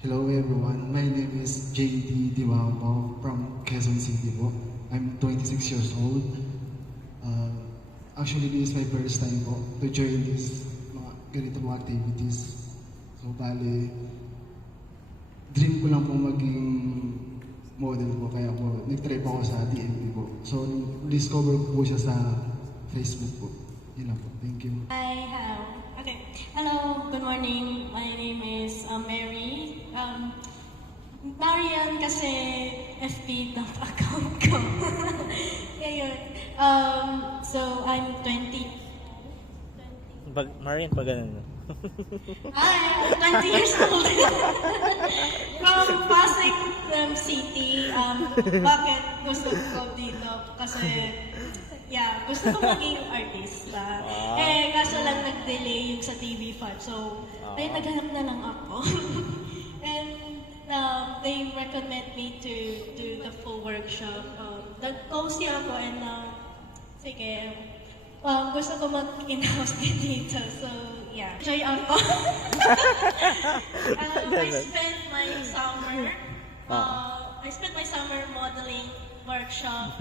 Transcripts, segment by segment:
Hello everyone, my name is JD Diwamo from Quezon City po. I'm 26 years old. Actually, this is my first time po to join this mga ganitong mga activities. So, bale, dream ko lang po maging model po, kaya po nag-try po ako sa DMV po. So, discover ko po siya sa Facebook po. Yun lang po. Thank you. Okay. Hello, good morning. My name is Mary. Marian kasi FB ng account ko. Ngayon. So, I'm 20. Marian, pag ganun. Hi, I'm 20 years old. From Pasig City. Bakit gusto ko dito? Kasi, yeah, gusto ko maging artista. Kaso lang nag-delay yung sa TV5. So, ay naghanap na lang ako. And they recommend me to do the full workshop. Nag-cozy ako and sige, gusto ko mag-in-house din dito. So, yeah. Enjoy ako. I spent my summer modeling workshop.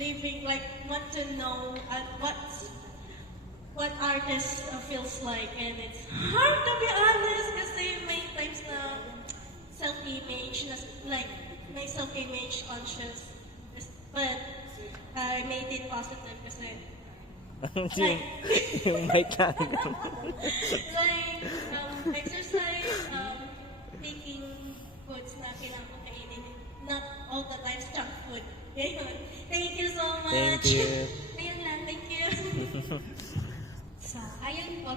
They want to know what artist feels like, and it's hard to be honest kasi may times na self-image, may self-image conscious, but I made it positive kasi Yung mic lang. exercise, taking foods na kailangan ko kainin, not all the time junk food. Thank you so much. Thank you. Ayun lang, thank you. So, ayun po.